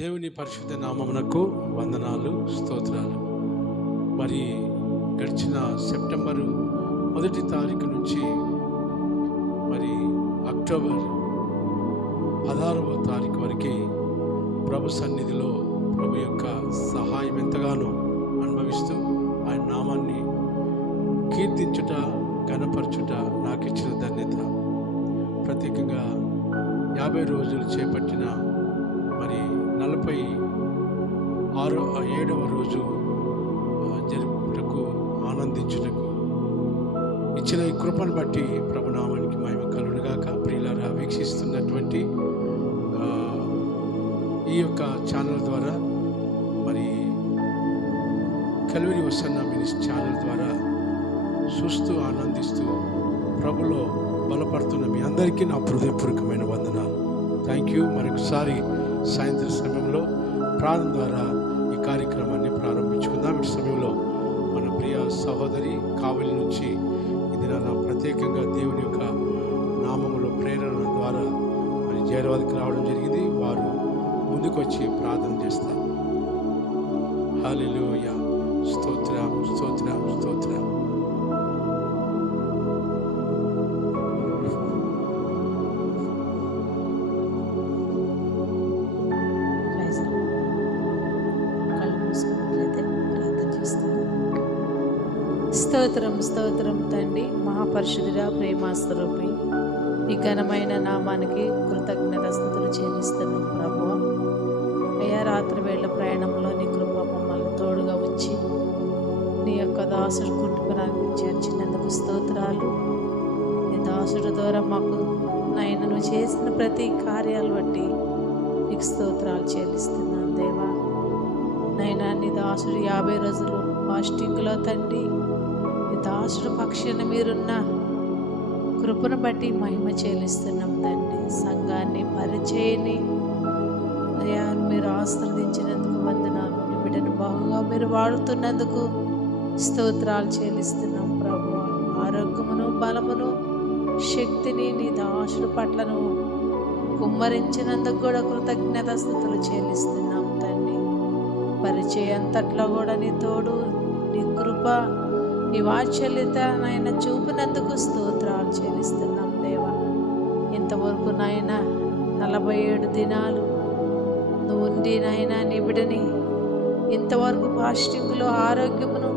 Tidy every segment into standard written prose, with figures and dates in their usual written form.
దేవుని పరిశుద్ధ నామమునకు వందనాలు, స్తోత్రాలు. మరి గడిచిన సెప్టెంబరు 1వ తారీఖు నుంచి మరి అక్టోబర్ 16వ తారీఖు వరకు ప్రభు సన్నిధిలో ప్రభు యొక్క సహాయం ఎంతగానో అనుభవిస్తూ ఆయన నామాన్ని కీర్తించుట, ఘనపరచుట నాకు ఇచ్చిన ధన్యత. ప్రత్యేకంగా 50 రోజులు చేపట్టిన మరి 47వ రోజు జరుపుటకు, ఆనందించుటకు ఇచ్చిన ఈ కృపను బట్టి ప్రభునామానికి మహిమ కలుగునుగాక. ప్రియులారా, వీక్షిస్తున్నటువంటి ఈ యొక్క ఛానల్ ద్వారా మరి కల్వరి వసన్న మినిస్ట్రీ ఛానల్ ద్వారా చూస్తూ ఆనందిస్తూ ప్రభులో బలపడుతున్న మీ అందరికీ నా హృదయపూర్వకమైన వందనాలు. Thank you. మరొకసారి సాయంత్రం సమయంలో ప్రార్థన ద్వారా ఈ కార్యక్రమాన్ని ప్రారంభించుకుందాం. ఈ సమయంలో మన ప్రియ సహోదరి కావలి నుంచి ఇది నా ప్రత్యేకంగా దేవుని యొక్క నామములో ప్రేరణ ద్వారా మరి జైరాబాద్కి రావడం జరిగింది. వారు ముందుకు వచ్చి ప్రార్థన చేస్తారు. హల్లెలూయా, స్తోత్రం, స్తోత్రం, స్తోత్రం. స్తోత్రం, స్తోత్రం తండ్రి, మహాపరిశుద్ధుడా, ప్రేమాస్వరూపి, ఈ ఘనమైన నామానికి కృతజ్ఞతాస్తుతులు చెల్లిస్తున్నాం ప్రభువా. అయ్యా, రాత్రి వేళ ప్రయాణంలో నీ కృప మమ్మల్ని తోడుగా వచ్చి నీ యొక్క దాసుడు కుటుంబానికి చేర్చినందుకు స్తోత్రాలు. నీ దాసుడు ద్వారా మాకు నాయన నువ్వు చేసిన ప్రతి కార్యాలు బట్టి నీకు స్తోత్రాలు చెల్లిస్తున్నాను దేవా. నైనా నీ దాసుడు 50 రోజులు ఫాస్టింగ్లో తండ్రి, నీ దాసుడు పక్షాన మీరున్న కృపను బట్టి మహిమ చెల్లిస్తున్నాం తండ్రి. సంఘాన్ని పరిచయని అయ్యా మీరు ఆశీర్వదించినందుకు వందనాలు. నీ బిడ్డను బాగుగా మీరు వాడుతున్నందుకు స్తోత్రాలు చెల్లిస్తున్నాం ప్రభు. ఆరోగ్యమును, బలమును, శక్తిని నీ దాసుడు పట్లను కుమ్మరించినందుకు కూడా కృతజ్ఞతాస్తుతులు చెల్లిస్తున్నాం తండ్రి. పరిచయం అంతట్లో కూడా నీ తోడు, నీ కృప, నీ వాత్సల్యత నాయన చూపినందుకు స్తోత్రాలు చెల్లిస్తున్నాం దేవా. ఇంతవరకు నాయన 47 దినాలు నువ్వు ఉండి నాయన నీ బిడ్డని ఇంతవరకు ఫాస్టింగ్లో ఆరోగ్యమును,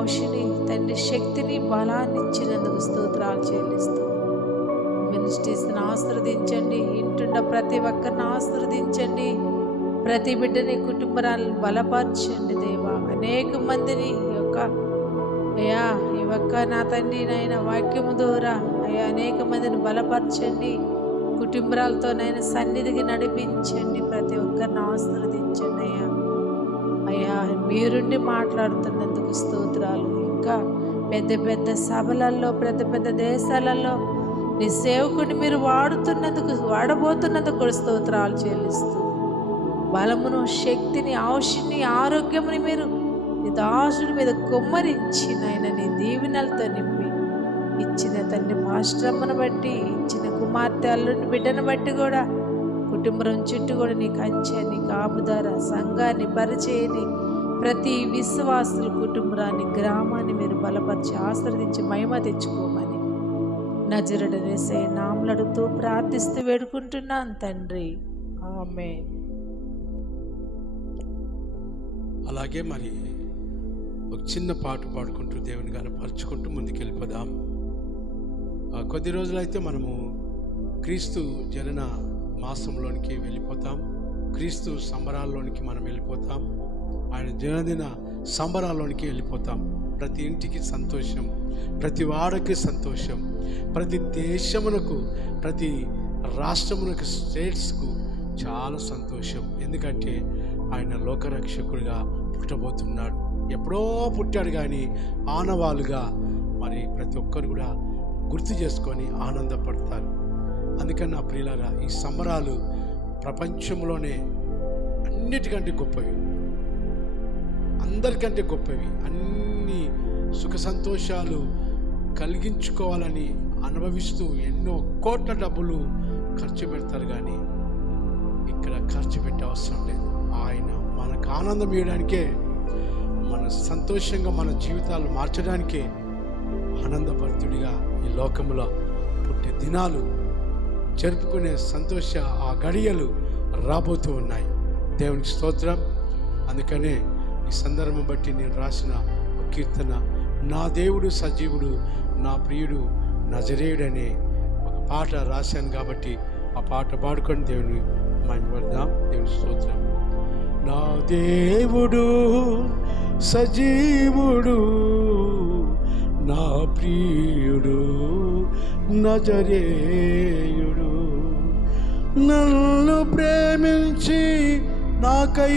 ఔషధిని తండ్రి, శక్తిని, బలాన్ని ఇచ్చినందుకు స్తోత్రాలు చెల్లిస్తూ మినిస్ట్రీస్ని ఆశీర్వదించండి. ఇంటున్న ప్రతి ఒక్కరిని ఆశీర్వదించండి. ప్రతి బిడ్డని, కుటుంబాలను బలపరచండి దేవా. అనేక మందిని అయ్యా ఈ ఒక్క నా తండ్రి నాయన వాక్యము ద్వారా అయ్యా అనేక మందిని బలపరచండి. కుటుంబాలతో నాయన సన్నిధికి నడిపించండి. ప్రతి ఒక్కరిని ఆశీర్వదించండి అయ్యా. అయ్యా మీరుండి మాట్లాడుతున్నందుకు స్తోత్రాలు. ఇంకా పెద్ద పెద్ద సభలలో, పెద్ద పెద్ద దేశాలలో నీ సేవకుని మీరు వాడబోతున్నందుకు కూడా స్తోత్రాలు చెల్లిస్తూ బలమును, శక్తిని, ఔషధిని, ఆరోగ్యముని మీరు నీ దాసుడి మీద కుమ్మరించి నాయన నీ దీవెనలతో నింపి ఇచ్చిన తండ్రి మాస్టరమ్మను బట్టి, ఇచ్చిన కుమార్తె అల్లుని బిడ్డను బట్టి కూడా కుటుంబం చుట్టూ కూడా నీ కంచె, నీ కాపుదార, సంఘాన్ని పరిచయని, ప్రతి విశ్వాసుల కుటుంబాన్ని, గ్రామాన్ని మీరు బలపరిచి ఆశీర్వదించి మహిమ తెచ్చుకోమని నజరుడు యేసయ్య నామములో అడుగుతూ ప్రార్థిస్తూ వేడుకుంటున్నాను తండ్రి, ఆమేన్. అలాగే మరి ఒక చిన్న పాట పాడుకుంటూ దేవుని గనపరుచుకుంటూ ముందుకెళ్ళిపోదాం. కొద్ది రోజులైతే మనము క్రీస్తు జనన మాసంలోనికి వెళ్ళిపోతాం. క్రీస్తు సంబరాల్లోనికి మనం వెళ్ళిపోతాం. ఆయన జన్మదిన సంబరాల్లోనికి వెళ్ళిపోతాం. ప్రతి ఇంటికి సంతోషం, ప్రతి వాడకి సంతోషం, ప్రతి దేశమునకు, ప్రతి రాష్ట్రమునకు, స్టేట్స్కు చాలా సంతోషం. ఎందుకంటే ఆయన లోకరక్షకుడిగా పుట్టబోతున్నాడు. ఎప్పుడో పుట్టాడు కానీ ఆనవాలుగా మరి ప్రతి ఒక్కరు కూడా గుర్తు చేసుకొని ఆనందపడతారు. అందుకని నా ప్రియులారా, ఈ సంబరాలు ప్రపంచంలోనే అన్నిటికంటే గొప్పవి, అందరికంటే గొప్పవి. అన్ని సుఖ సంతోషాలు కలిగించుకోవాలని అనుభవిస్తూ ఎన్నో కోట్ల డబ్బులు ఖర్చు పెడతారు కానీ ఇక్కడ ఖర్చు పెట్టే అవసరం లేదు. ఆయన మనకు ఆనందం ఇవ్వడానికే, మన సంతోషంగా మన జీవితాలు మార్చడానికే ఆనందభరితుడిగా ఈ లోకంలో పుట్టే దినాలు, జరుపుకునే సంతోష ఆ గడియలు రాబోతూ ఉన్నాయి. దేవునికి స్తోత్రం. అందుకనే ఈ సందర్భం బట్టి నేను రాసిన ఒక కీర్తన, నా దేవుడు సజీవుడు, నా ప్రియుడు నజరేయుడు అనే ఒక పాట రాశాను. కాబట్టి ఆ పాట పాడుకొని దేవుని మహిమపడదాం. దేవుని స్తోత్రం. నా దేవుడు సజీవుడు, నా ప్రియుడు నజరేయుడు, నన్ను ప్రేమించి నాకై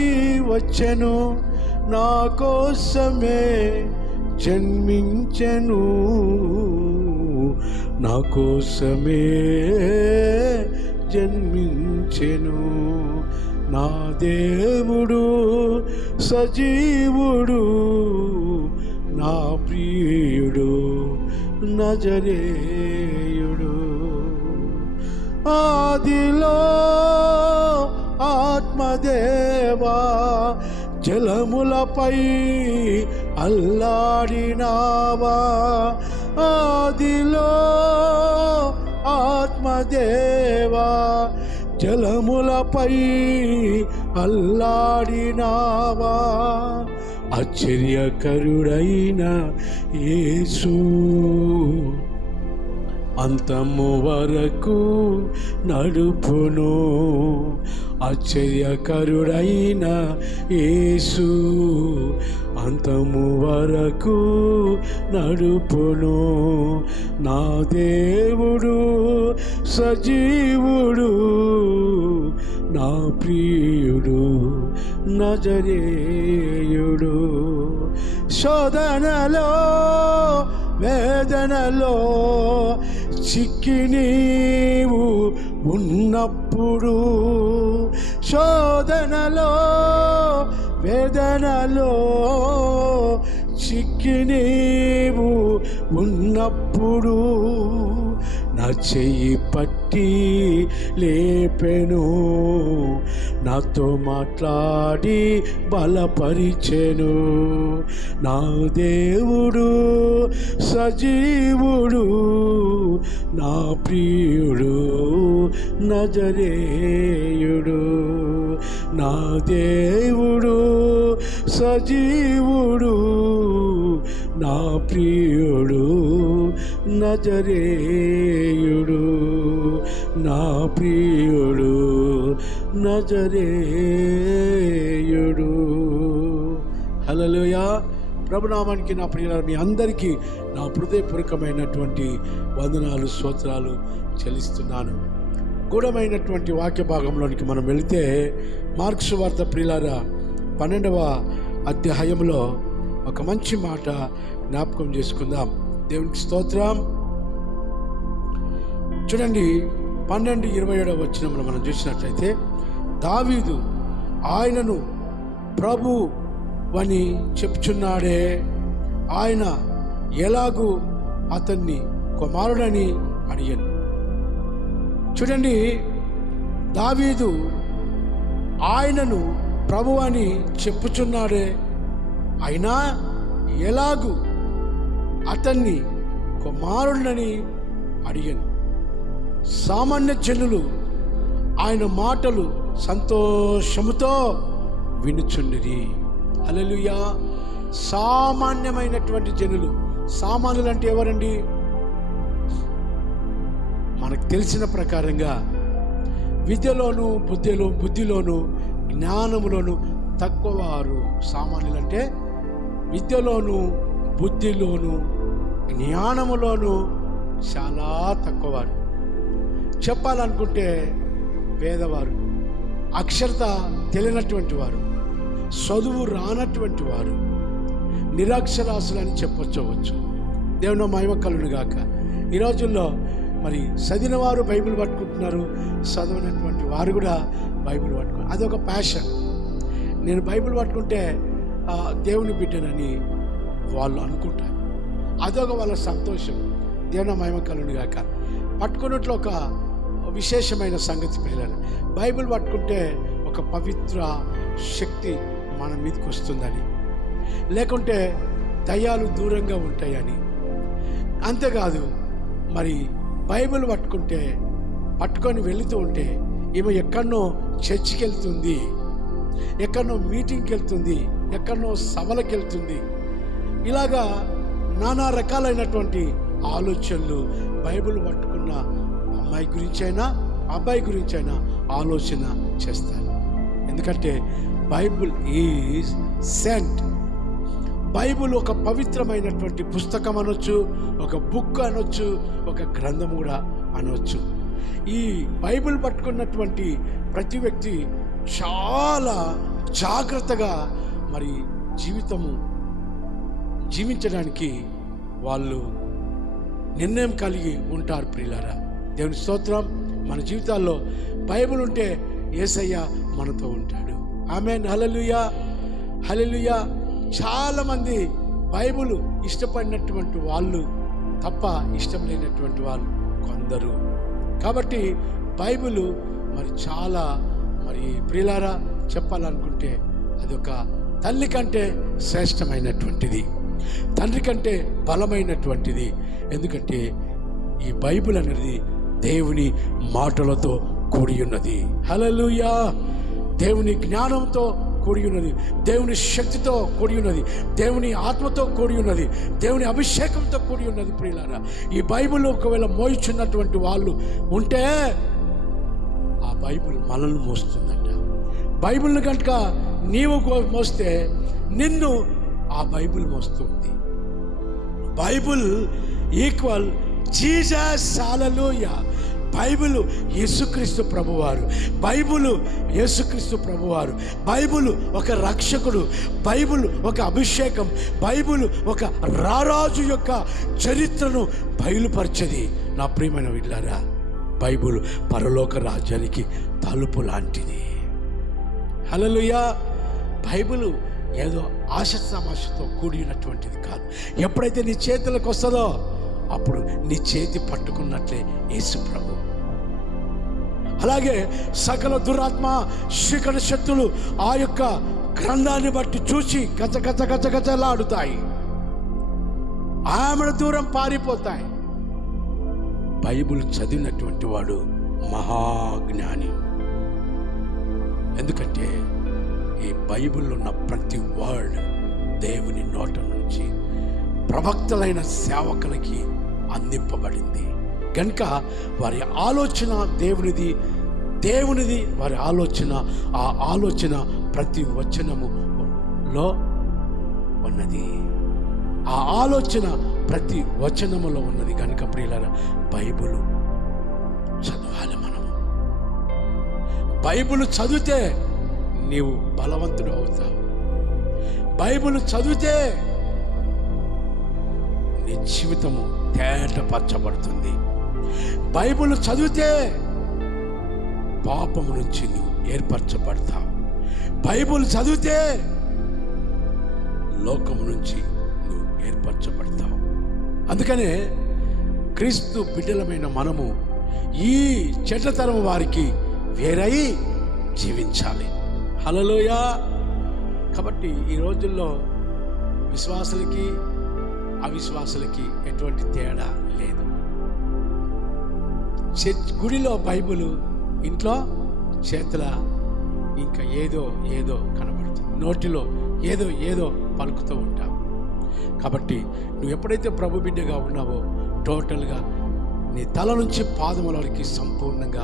వచ్చెను, నా కోసమే జన్మించెను, నా కోసమే జన్మించెను. నా దేవుడు సజీవుడు, నా ప్రియుడు నజరేయుడు. ఆదిలో ఆత్మదేవా జలములపై అల్లాడినావా, ఆదిలో ఆత్మదేవా జలములపై అల్లాడినావా, ఆశ్చర్యకరుడైన యేసు అంతము వరకు నడుపును, ఆశ్చర్యకరుడైన యేసు అంతము వరకు నడుపును. నా దేవుడు సజీవుడు, నా ప్రియుడు నజరేయుడు. శోధనలో వేదనలో చిక్కి నీవు ఉన్నప్పుడు, శోధనలో వేదనలో చిక్కి నీవు ఉన్నప్పుడు, నా చెయ్యి పట్టి లేపెను, నాతో మాట్లాడి బలపరిచెను. నా దేవుడు సజీవుడు, నా ప్రియుడు నజరేయుడు. నా దేవుడు సజీవుడు, నా ప్రియుడు నజరేయుడు, నా ప్రియుడు నజరేయుడు. హల్లెలూయా. ప్రభునామానికి నా ప్రియులారా, మీ అందరికీ నా హృదయపూర్వకమైనటువంటి వందనాలు, స్తోత్రాలు చెల్లిస్తున్నాను. గూఢమైనటువంటి వాక్య భాగంలోనికి మనం వెళితే, మార్కు సువార్త ప్రియులారా 12వ అధ్యాయంలో ఒక మంచి మాట జ్ఞాపకం చేసుకుందాం. దేవునికి స్తోత్రం. చూడండి, 12:27 వచనంలో మనం చూసినట్లయితే, దావీదు ఆయనను ప్రభు అని చెప్పుచున్నాడే, ఆయన ఎలాగూ అతన్ని కుమారుడని అడిగాను. చూడండి, దావీదు ఆయనను ప్రభు అని చెప్పుచున్నాడే, అయినా ఎలాగూ అతన్ని కుమారుడని అడిగాను. సామాన్య జనులు ఆయన మాటలు సంతోషముతో వినుచుండిరి. హల్లెలూయా. సామాన్యమైనటువంటి జనులు, సామాన్యులు అంటే ఎవరండి? మనకు తెలిసిన ప్రకారంగా విద్యలోను బుద్ధిలోను జ్ఞానములోను తక్కువ వారు సామాన్యులు. అంటే విద్యలోను బుద్ధిలోను జ్ఞానములోను చాలా తక్కువవారు. చెప్పాలనుకుంటే పేదవారు, అక్షరత తెలియనటువంటి వారు, చదువు రానటువంటి వారు, నిరక్షరాస్యులు అని చెప్పవచ్చు. దేవుని మహిమ కలుగును గాక. ఈ రోజుల్లో మరి చదివిన వారు బైబిల్ పట్టుకుంటున్నారు, చదవనటువంటి వారు కూడా బైబిల్ పట్టుకున్నారు. అదొక ప్యాషన్. నేను బైబిల్ పట్టుకుంటే దేవుని బిడ్డనని వాళ్ళు అనుకుంటారు. అదొక వాళ్ళ సంతోషం. దేవుని మహిమ కలుగును గాక. పట్టుకున్నట్లు ఒక విశేషమైన సంగతి పిల్లలు, బైబిల్ పట్టుకుంటే ఒక పవిత్ర శక్తి మన మీదకి వస్తుందని, లేకుంటే దయ్యాలు దూరంగా ఉంటాయని. అంతేకాదు, మరి బైబిల్ పట్టుకొని వెళుతూ ఉంటే ఈమె ఎక్కడనో చర్చికి వెళ్తుంది, ఎక్కడనో మీటింగ్కి వెళ్తుంది, ఎక్కడనో సభలకు వెళ్తుంది. ఇలాగా నానా రకాలైనటువంటి ఆలోచనలు బైబిల్ పట్టుకున్న అమ్మాయి గురించైనా అబ్బాయి గురించైనా ఆలోచన చేస్తారు. ఎందుకంటే బైబిల్ ఈజ్ సెంట్. బైబిల్ ఒక పవిత్రమైనటువంటి పుస్తకం అనొచ్చు, ఒక బుక్ అనొచ్చు, ఒక గ్రంథం కూడా అనొచ్చు. ఈ బైబిల్ పట్టుకున్నటువంటి ప్రతి వ్యక్తి చాలా జాగ్రత్తగా మరి జీవించడానికి వాళ్ళు నిర్ణయం కలిగి ఉంటారు. ప్రియులారా, దేవుని స్తోత్రం. మన జీవితాల్లో బైబిల్ ఉంటే యేసయ్య మనతో ఉంటాడు. ఆమేన్. హల్లెలూయా, హల్లెలూయా. చాలామంది బైబిల్ ఇష్టపడినటువంటి వాళ్ళు తప్ప ఇష్టం లేనటువంటి వాళ్ళు కొందరు. కాబట్టి బైబిల్ మరి చాలా ప్రియులారా చెప్పాలనుకుంటే అదొక తల్లి కంటే శ్రేష్టమైనటువంటిది, తండ్రి కంటే బలమైనటువంటిది. ఎందుకంటే ఈ బైబిల్ అనేది దేవుని మాటలతో కూడి ఉన్నది. హల్లెలూయా. దేవుని జ్ఞానంతో కూడి ఉన్నది, దేవుని శక్తితో కూడి ఉన్నది, దేవుని ఆత్మతో కూడి ఉన్నది, దేవుని అభిషేకంతో కూడి ఉన్నది. ప్రియులారా, ఈ బైబిల్ ఒకవేళ మోయిచున్నటువంటి వాళ్ళు ఉంటే ఆ బైబిల్ మనల్ని మోస్తుందంట. బైబిల్ని కనుక నీవు మోస్తే నిన్ను ఆ బైబిల్ మోస్తుంది. Bible equal Jesus. Hallelujah. Bible యేసుక్రీస్తు ప్రభువారు, బైబిల్ యేసుక్రీస్తు ప్రభువారు, బైబిల్ ఒక రక్షకుడు, బైబిల్ ఒక అభిషేకం, బైబిల్ ఒక రారాజు యొక్క చరిత్రను బయలుపరిచేది. నా ప్రియమైన వీళ్ళారా, బైబిల్ పరలోక రాజ్యానికి తలుపు లాంటిది. హల్లెలూయా. బైబిల్ ఏదో ఆశ తమాషతో కూడినటువంటిది కాదు. ఎప్పుడైతే నీ చేతులకు వస్తుందో అప్పుడు నీ చేతి పట్టుకున్నట్లే యేసు ప్రభు. అలాగే సకల దురాత్మ శీకటి శక్తులు ఆ యొక్క గ్రంథాన్ని బట్టి చూసి గజగజలాడుతాయి, ఆమెను దూరం పారిపోతాయి. బైబిల్ చదివినటువంటి వాడు మహాజ్ఞాని. ఎందుకంటే ఈ బైబిల్లో ఉన్న ప్రతి వర్డ్ దేవుని నోట నుంచి ప్రవక్తలైన సేవకులకి అందింపబడింది కనుక వారి ఆలోచన దేవునిది వారి ఆలోచన. ఆ ఆలోచన ప్రతి వచనములో ఉన్నది, ఆ ఆలోచన ప్రతి వచనములో ఉన్నది. కనుక ప్రియులారా, బైబిల్ చదవాలి. మనము బైబిల్ చదివితే నీవు బలవంతుడు అవుతావు. బైబిల్ చదివితే నీ జీవితము తేటపరచబడుతుంది. బైబిల్ చదివితే పాపము నుంచి నువ్వు ఏర్పరచబడతావు. బైబిల్ చదివితే లోకము నుంచి నువ్వు ఏర్పరచబడతావు. అందుకనే క్రీస్తు బిడ్డలమైన మనము ఈ చెడ్డతరం వారికి వేరై జీవించాలి. హల్లెలూయా. కాబట్టి ఈ రోజుల్లో విశ్వాసులకి అవిశ్వాసులకి ఎటువంటి తేడా లేదు. గుడిలో బైబిల్, ఇంట్లో చేతుల ఇంకా ఏదో కనబడుతుంది, నోటిలో ఏదో పలుకుతూ ఉంటావు. కాబట్టి నువ్వు ఎప్పుడైతే ప్రభు బిడ్డగా ఉన్నావో టోటల్గా నీ తల నుంచి పాదముల వరకు సంపూర్ణంగా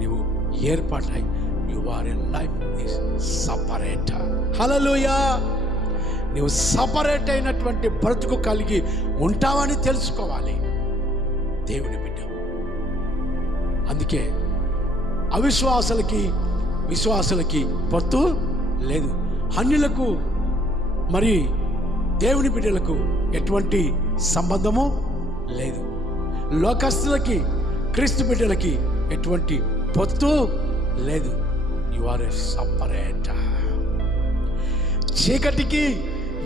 నువ్వు ఏర్పాటై you are a life is separate. Hallelujah. నువ్వు సపరేట్ అయినటువంటి బ్రతుకు కలిగి ఉంటావని తెలుసుకోవాలి దేవుని బిడ్డ. అందుకే అవిశ్వాసులకి విశ్వాసులకి పొత్తు లేదు. అన్యులకు మరి దేవుని బిడ్డలకు ఎటువంటి సంబంధము లేదు. లోకస్తులకి క్రీస్తు బిడ్డలకి ఎటువంటి పొత్తు లేదు. You are a separate. చీకటికి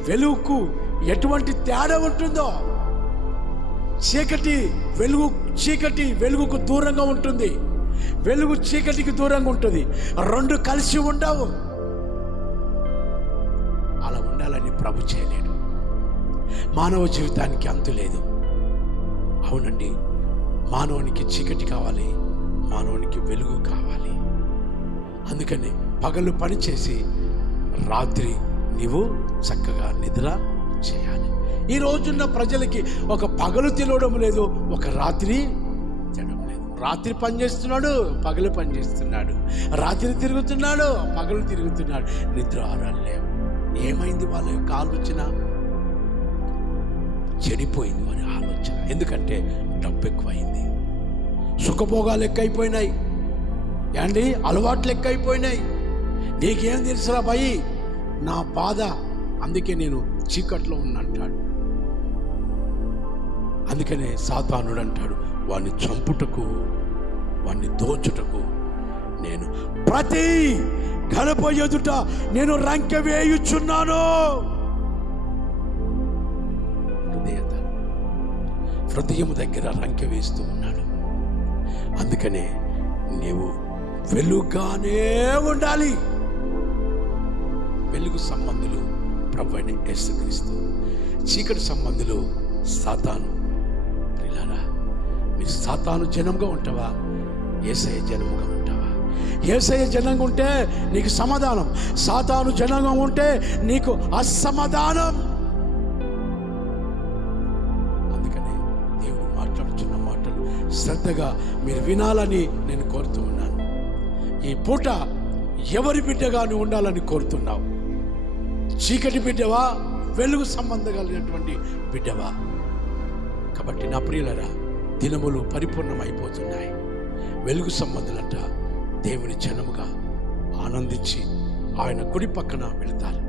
వెలుగుకు ఎటువంటి తేడా ఉంటుందో, చీకటి వెలుగుకు దూరంగా ఉంటుంది. వెలుగు చీకటికి దూరంగా ఉంటుంది. రెండు కలిసి ఉండవు. అలా ఉండాలని ప్రభు చేయలేడు. మానవ జీవితానికి అంతు లేదు. అవునండి, మానవునికి చీకటి కావాలి, మానవునికి వెలుగు కావాలి. అందుకని పగలు పనిచేసి రాత్రి నీవు చక్కగా నిద్ర చేయాలి. ఈ రోజున్న ప్రజలకి ఒక పగలు తినడం లేదు, ఒక రాత్రి తినడం లేదు. రాత్రి పని చేస్తున్నాడు, పగలు పని చేస్తున్నాడు. రాత్రి తిరుగుతున్నాడు, పగలు తిరుగుతున్నాడు. నిద్ర ఆరాలు లేవు. ఏమైంది? వాళ్ళ యొక్క ఆలోచన చెడిపోయింది. వారి ఆలోచన ఎందుకంటే డబ్బు ఎక్కువైంది, సుఖభోగాలు ఎక్కువైపోయినాయి, ఏండి అలవాట్లు ఎక్కువైపోయినాయి. నీకేం తెలుసురా భయ్, నా బాధ, అందుకే నేను చీకట్లో ఉన్నంటాడు. అందుకనే సాతానుడు అంటాడు, వాడిని చంపుటకు, వాడిని దోచుటకు నేను ప్రతి గడప ఎదుట నేను రంకె వేయుచున్నాను. హృదయం దగ్గర రంకె వేస్తూ ఉన్నాడు. అందుకనే నీవు వెలుగుగానే ఉండాలి. వెలుగు సంబంధులు ప్రభువైన యేసుక్రీస్తు, చీకటి సంబంధులు సాతాను. ప్రియులారా, మీరు సాతాను జనంగా ఉంటావా, యేసయ్య జనంగా ఉంటావా? యేసయ్య జనంగా ఉంటే నీకు సమాధానం, సాతాను జనంగా ఉంటే నీకు అసమాధానం. అందుకనే దేవుడు మాట్లాడుతున్న మాటలు శ్రద్ధగా మీరు వినాలని నేను కోరుతూ ఉన్నాను. ఈ పూట ఎవరి బిడ్డగా నువ్వు ఉండాలని కోరుతున్నావు? చీకటి బిడ్డవా, వెలుగు సంబంధం కలిగినటువంటి బిడ్డవా? కాబట్టి నా ప్రియులరా, దినములు పరిపూర్ణమైపోతున్నాయి. వెలుగు సంబంధులంట దేవుని జనముగా ఆనందించి ఆయన కుడి పక్కన వెళతారు.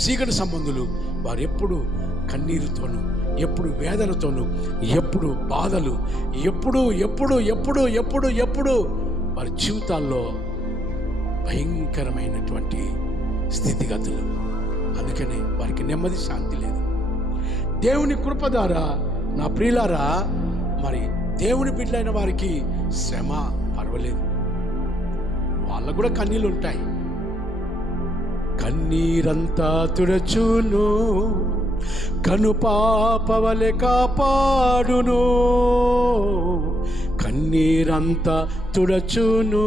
చీకటి సంబంధులు వారు ఎప్పుడు కన్నీరుతోనూ, ఎప్పుడు వేదనతోనూ, ఎప్పుడు బాధలు, ఎప్పుడు ఎప్పుడు ఎప్పుడు ఎప్పుడు ఎప్పుడు వారి జీవితాల్లో భయంకరమైనటువంటి స్థితిగతులు. అందుకని వారికి నెమ్మది, శాంతి లేదు. దేవుని కృప ద్వారా నా ప్రియులారా, మరి దేవుని బిడ్డలైన వారికి శ్రమ పర్వాలేదు, వాళ్ళకు కూడా కన్నీళ్ళు ఉంటాయి. కన్నీరంతా తుడచును, కనుపాపవలె కాపాడును. కన్నీరంతా తుడచును,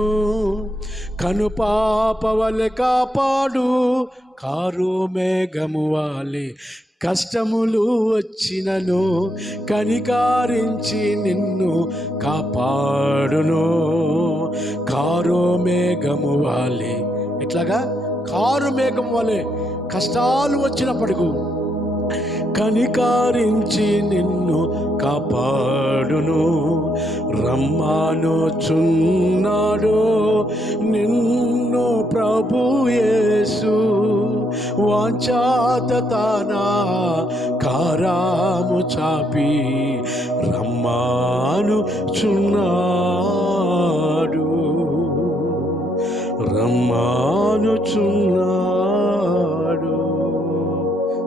కనుపాపవలె కాపాడు. కారు మేఘము వాలే కష్టములు వచ్చినను కనికారించి నిన్ను కాపాడును. కారు మేఘము వాలే, ఎట్లాగా? కారు మేఘం వలె కష్టాలు వచ్చినప్పటికీ కనికారించి నిన్ను కాపాడును. రమ్మానుచున్నాడు నిన్ను ప్రభు యేసు, వాంఛాతనా కారాము చాపి రమ్మానుచున్నాడు, రమ్మానుచున్నాడు.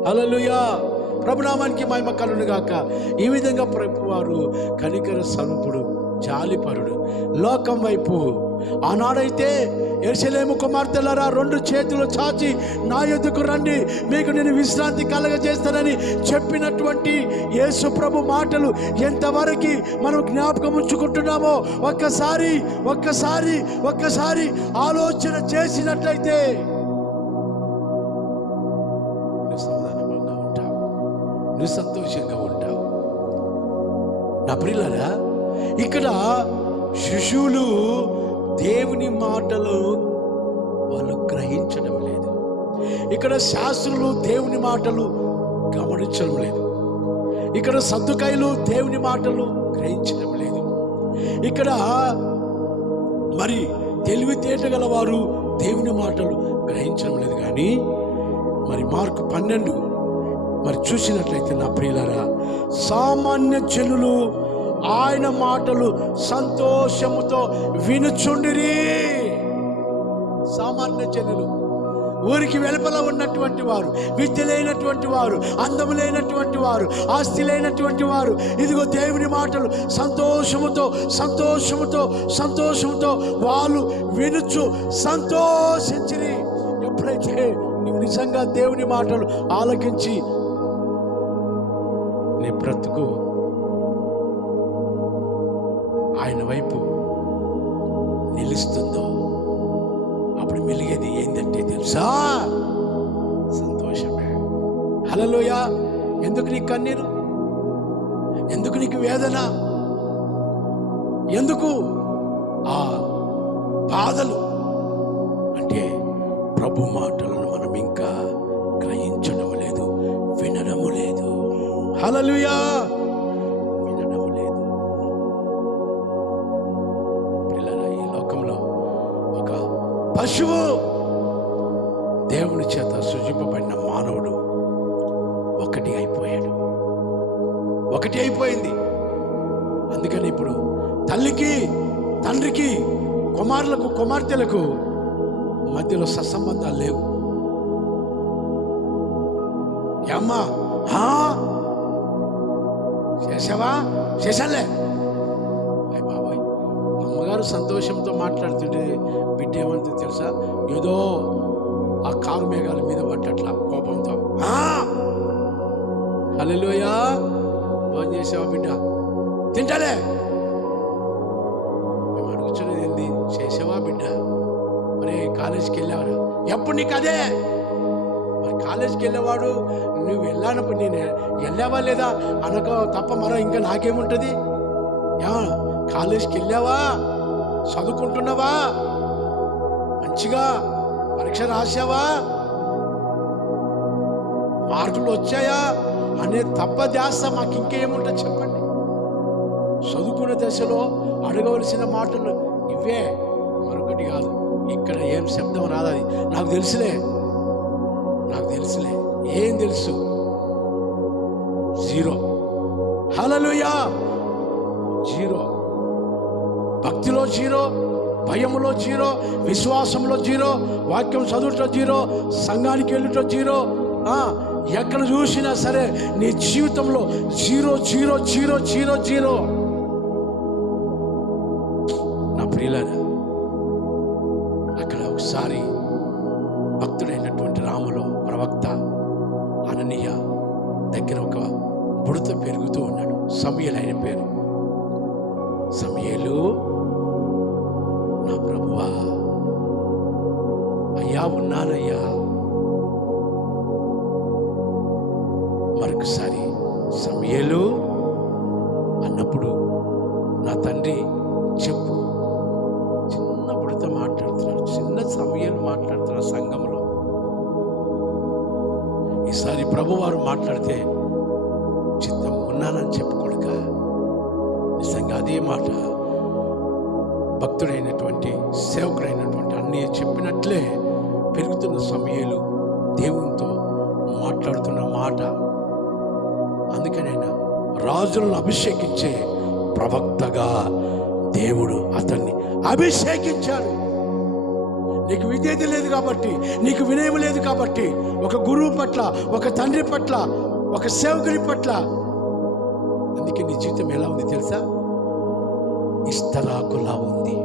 హల్లెలూయా, ప్రభునామానికి మహిమ కలుగును గాక. ఈ విధంగా ప్రభువారు కనికర స్వరూపుడు, జాలిపరుడు. లోకం వైపు ఆనాడైతే యెరూషలేము కుమార్తెలారా, రెండు చేతులు చాచి నా యొద్దకు రండి, మీకు నేను విశ్రాంతి కలగజేస్తానని చెప్పినటువంటి యేసు ప్రభు మాటలు ఎంతవరకు మనం జ్ఞాపకం ఉంచుకుంటున్నామో ఒక్కసారి ఒక్కసారి ఒక్కసారి ఆలోచన చేసినట్లయితే సమాధానంగా ఉంటావు, నువ్వు సంతోషంగా ఉంటావు. నా ప్రియులారా, ఇక్కడ శిశువులు దేవుని మాటలు వాళ్ళు గ్రహించడం లేదు. ఇక్కడ శాస్త్రులు దేవుని మాటలు గమనించడం లేదు. ఇక్కడ సద్దుకాయలు దేవుని మాటలు గ్రహించడం లేదు. ఇక్కడ మరి తెలివితేట గల వారు దేవుని మాటలు గ్రహించడం లేదు. కానీ మరి మార్కు 12 మరి చూసినట్లయితే నా ప్రియులారా, సామాన్య జనులు ఆయన మాటలు సంతోషముతో వినుచుండిరి. సామాన్య జనులు ఊరికి వెలుపల ఉన్నటువంటి వారు, విద్య లేనటువంటి వారు, అందము లేనటువంటి వారు, ఆస్తి లేనటువంటి వారు, ఇదిగో దేవుని మాటలు సంతోషముతో సంతోషముతో సంతోషముతో వాళ్ళు వినుచు సంతోషించిరి. ఎప్పుడైతే నువ్వు నిజంగా దేవుని మాటలు ఆలకించి నీ బ్రతుకు ఆయన వైపు నిలుస్తుందో అప్పుడు మెలిగేది ఏంటంటే తెలుసా? సంతోషమే. హల్లెలూయా. ఎందుకు నీకు కన్నీరు? ఎందుకు నీకు వేదన? ఎందుకు ఆ బాధలు? అంటే ప్రభు మాటలను మనం ఇంకా గ్రహించడం లేదు, వినడము లేదు. హల్లెలూయా. వినడం లేదు. పిల్లరా, ఈ లోకంలో ఒక పశువు దేవుని చేత సృజింపబడిన మానవుడు ఒకటి అయిపోయాడు, ఒకటి అయిపోయింది. అందుకని ఇప్పుడు తల్లికి, తండ్రికి, కుమారులకు, కుమార్తెలకు మధ్యలో సత్సంబంధాలు లేవు. ఏమ్మా చేసావా? చేశాలే. అయ్య బాబాయ్, అమ్మగారు సంతోషంతో మాట్లాడుతుంటే బిడ్డ ఏమంటుంది తెలుసా? ఏదో ఆ కారు మేఘాల మీద పట్టట్లా కోపంతో. హల్లెలూయా. భోజనం చేసావా బిడ్డ? తింటాలే. మేము అడుగుతున్నది ఏంది? చేసావా బిడ్డ? మరి కాలేజీకి వెళ్ళావరా? ఎప్పుడు నీకు అదే. మరి కాలేజీకి వెళ్ళేవాడు నువ్వు వెళ్ళానప్పుడు నేను వెళ్ళావా లేదా అనక తప్ప మరో ఇంకా నాకేముంటుంది? కాలేజీకి వెళ్ళావా? చదువుకుంటున్నావా? మంచిగా పరీక్ష రాసావా? మార్కులు వచ్చాయా అనే తప్ప ధ్యాస మాకు ఇంకేముంటుంది చెప్పండి. చదువుకునే దశలో అడగవలసిన మాటలు ఇవే, మరొకటి కాదు. ఇక్కడ ఏం శబ్దం రాదు, నాకు తెలుసులే, నాకు తెలుసులే. ఏం తెలుసు? జీరో. హల్లెలూయా. జీరో. భక్తిలో జీరో, భయములో జీరో, విశ్వాసంలో జీరో, వాక్యం చదువుటో జీరో, సంఘానికి వెళ్ళుటో జీరో. ఎక్కడ చూసినా సరే నీ జీవితంలో zero zero zero zero zero. నా ప్రియులారా, అక్కడ ఒకసారి భక్తుడైనటువంటి రాములో ప్రవక్త అననీయ దగ్గర ఒక బుడత పెరుగుతూ ఉన్నాడు. సమూయేలు ఆయన పేరు. సమూయేలు, నా ప్రభువా, అయ్యా ఉన్నానయ్యా. మరొకసారి సమూయేలు అన్నప్పుడు, నా తండ్రి చెప్పు. చిన్న బుడత మాట్లాడుతున్నాడు, చిన్న సమూయేలు మాట్లాడుతున్నాడు సంఘంలో. ఈసారి ప్రభువారు మాట్లాడితే చిత్తం ఉన్నానని చెప్పుకోడుక. నిజంగా అదే మాట భక్తుడైనటువంటి సేవకుడైనటువంటి అన్నయ్య చెప్పినట్లే పెరుగుతున్న సమూయేలు దేవునితో మాట్లాడుతున్న మాట. అందుకనైనా రాజులను అభిషేకించే ప్రవక్తగా దేవుడు అతన్ని అభిషేకించాడు. నీకు విధేయత లేదు కాబట్టి, నీకు వినయం లేదు కాబట్టి, ఒక గురువు పట్ల, ఒక తండ్రి పట్ల, ఒక సేవకుని పట్ల. అందుకే నీ జీవితం ఎలా ఉంది తెలుసా? ఇస్తరాకులా ఉంది.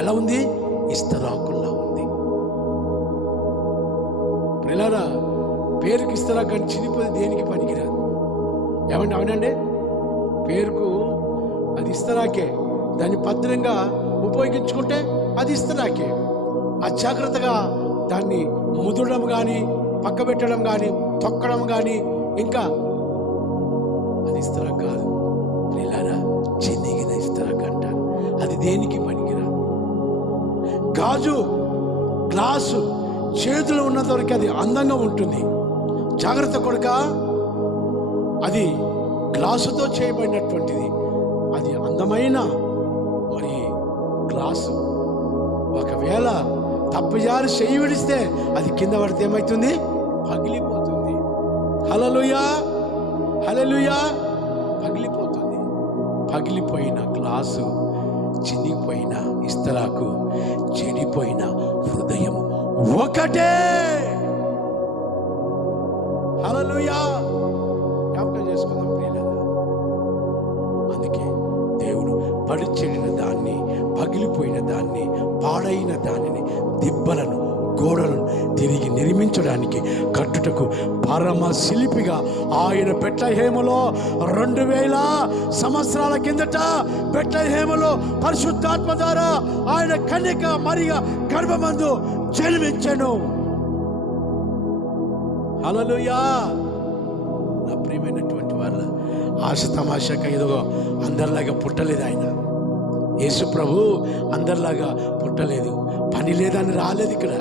ఎలా ఉంది? ఇస్తరాకులా ఉంది. పిల్లరా, పేరుకి ఇస్తరాకు కానీ చినిపోతే దేనికి పనికిరాదు. ఏమంటే అవునండి, పేరుకు అది ఇస్తరాకే. దాన్ని భద్రంగా ఉపయోగించుకుంటే అది ఇస్తరాకే. అజాగ్రత్తగా దాన్ని ముదరడం కానీ, పక్క పెట్టడం కానీ, తొక్కడం కానీ, ఇంకా అది ఇస్తరాకు కాదు. పిల్లరా, చినిగిన ఇస్తరాకు అంటారు. అది దేనికి పనికిరాదు. గాజు గ్లాసు చేతిలో ఉన్నంత వరకు అది అందంగా ఉంటుంది. జాగ్రత్త కొడుక, అది గ్లాసుతో చేయబడినటువంటిది. అది అందమైన మరి గ్లాసు. ఒకవేళ తప్పుజారి చెయ్యి విడిస్తే అది కింద పడితే ఏమవుతుంది? పగిలిపోతుంది. హల్లెలూయా, హల్లెలూయా. పగిలిపోతుంది. పగిలిపోయిన గ్లాసు, చినిగిపోయిన ఇస్తరాకు, చెడిపోయిన హృదయం ఒకటే. హల్లెలూయా. జ్ఞాపకం చేసుకుందాం ప్రియులారా. అందుకే దేవుడు పడిచెడిన దాన్ని, పగిలిపోయిన దాన్ని, పాడైన దానిని, దిబ్బలను, గోడలను తిరిగి నిర్మించడానికి కట్టుటకు పరమ శిల్పిగా ఆయన బెత్లెహేములో 2000 సంవత్సరాల కిందట బెత్లెహేములో పరిశుద్ధాత్మ ద్వారా ఆయన కన్యక మరియ గర్భమందు జన్మించెను. హల్లెలూయా. నా ప్రియమైనటువంటి వాళ్ళ ఆశ తమాషాక ఏదో అందరిలాగా పుట్టలేదు ఆయన. యేసు ప్రభు అందరిలాగా పుట్టలేదు, పని లేదని రాలేదు. ఇక్కడ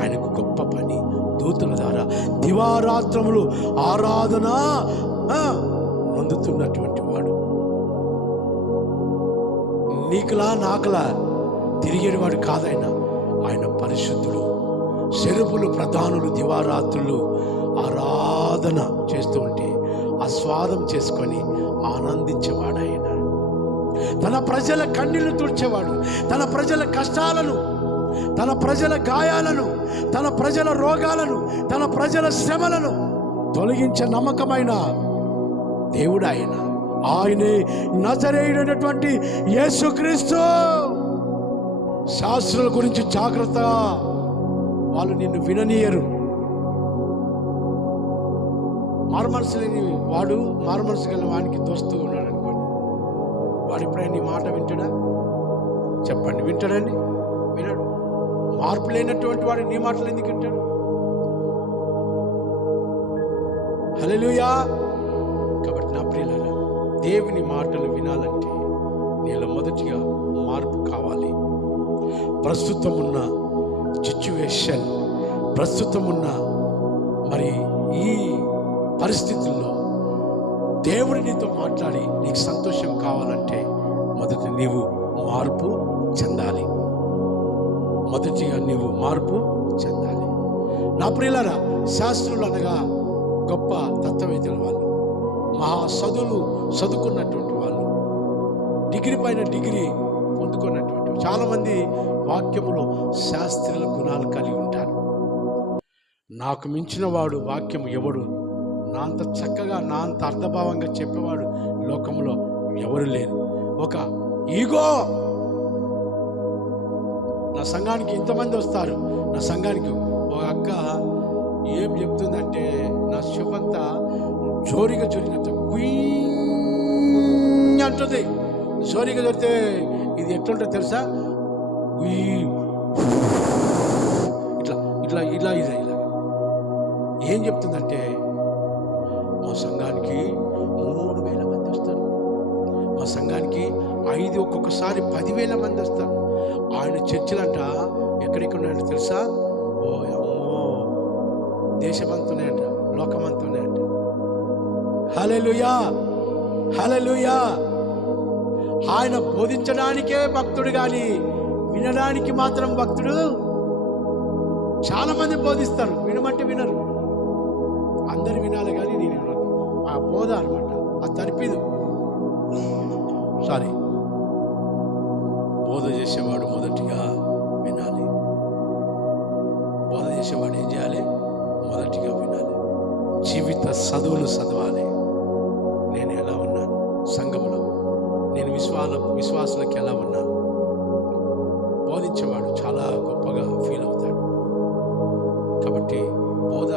ఆయనకు గొప్ప పని. దూతల ద్వారా దివారాత్రములు ఆరాధన పొందుతున్నటువంటి వాడు. నీకులా నాకులా తిరిగేవాడు కాదాయన. ఆయన పరిశుద్ధుడు. శరుపులు ప్రధానులు దివారాత్రులు ఆరాధన చేస్తూ ఉంటే ఆస్వాదం చేసుకొని ఆనందించేవాడు ఆయన. తన ప్రజల కన్నీళ్లు తుడిచేవాడు. తన ప్రజల కష్టాలను, తన ప్రజల గాయాలను, తన ప్రజల రోగాలను, తన ప్రజల శ్రమలను తొలగించే నమ్మకమైన దేవుడు ఆయన. ఆయనే నజరేయుడైనటువంటి యేసుక్రీస్తు. శాస్త్రుల గురించి జాగ్రత్త, వాళ్ళు నిన్ను విననీయరు. మారుమనసు లేని వాడు మారుమనసు గల వానికి దోస్తూ ఉన్నాడు అనుకోండి. వాడు ఎప్పుడైనా నీ మాట వింటాడా? చెప్పండి, వింటాడండి? వినడు. మార్పు లేనటువంటి వాడు నీ మాటలు ఎందుకు వింటాడు? హల్లెలూయా. కాబట్టి నా ప్రియులారా, దేవుని మాటలు వినాలంటే నీలో మొదటిగా మార్పు కావాలి. ప్రస్తుతం ఉన్న సిచ్యువేషన్, ప్రస్తుతం ఉన్న మరి ఈ పరిస్థితుల్లో దేవుడు నీతో మాట్లాడి నీకు సంతోషం కావాలంటే మొదట నీవు మార్పు చెందాలి. మొదటిగా నీవు మార్పు చెందాలి. నా ప్రియులారా, శాస్త్రులు అనగా గొప్ప తత్వవేత్తల వాళ్ళు, మహా చదువుకున్నటువంటి వాళ్ళు, డిగ్రీ పైన డిగ్రీ పొందుకున్నటువంటి చాలామంది వాక్యములో శాస్త్రుల గుణాలు కలిగి ఉంటారు. నాకు మించిన వాడు వాక్యము ఎవడు, నా అంత చక్కగా, నా అంత అర్థభావంగా చెప్పేవాడు లోకంలో ఎవరు లేరు. ఒక ఈగో. నా సంఘానికి ఇంతమంది వస్తారు. నా సంఘానికి ఒక అక్క ఏం చెప్తుందంటే, నా శివంతా జోరిగా జోరినట్టు అంటుంది. జోరిగా జరిగితే ఇది ఎట్లుంటుంది తెలుసా? ఇట్లా ఇట్లా ఇలా ఇలా ఇలా ఏం చెప్తుందంటే, మా సంఘానికి 3000 మంది వస్తారు, మా సంఘానికి 5 ఒక్కొక్కసారి 10,000 మంది వస్తారు. ఆయన చర్చిలంట ఎక్కడెక్కడ ఉన్నాయంట తెలుసా? ఓ అమ్మో, దేశమంతున్నాయంట, లోకమంతున్నాయంట. హల్లెలూయా, హల్లెలూయా. ఆయన బోధించడానికే భక్తుడు కానీ వినడానికి మాత్రం భక్తుడు. చాలా మంది బోధిస్తారు, వినమంటే వినరు. అందరు వినాలి కానీ నేను వినను. ఆ బోధ అనమాట, ఆ తర్పిదు. సారీ, బోధ చేసేవాడు మొదటిగా వినాలి. బోధ చేసేవాడు ఏం చేయాలి? మొదటిగా వినాలి. జీవిత చదువులు చదవాలి. నేను ఎలా ఉన్నాను సంఘంలో, నేను విశ్వాసులకు ఎలా ఉన్నాను? బోధించేవాడు చాలా గొప్పగా ఫీల్ అవుతాడు. కాబట్టి బోధ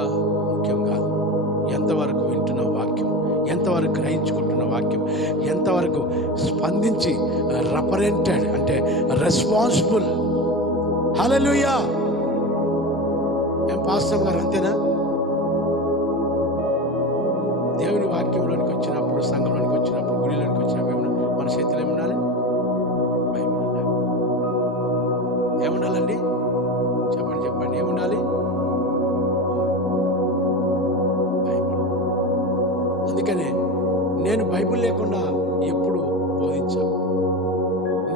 ముఖ్యం కాదు, ఎంతవరకు వింటున్న వాక్యం, ఎంతవరకు గ్రహించుకుంటున్న వాక్యం, ఎంతవరకు స్పందించి రెపరెంటెడ్ అంటే రెస్పాన్సిబుల్. హల్లెలూయా. ఏం పాస్టర్ గారు అంతేనా? దేవుని వాక్యంలోనికి వచ్చినప్పుడు, సంఘంలోనికి వచ్చినప్పుడు, గుడిలోనికి వచ్చినప్పుడు మన చేతిలో ఏముండాలి? బైబిల్ ఉండాలి. ఏముండాలండి? చెప్పండి చెప్పండి, ఏముండాలి? బైబిల్. అందుకనే నేను బైబిల్ లేకుండా ఎప్పుడు బోధించా,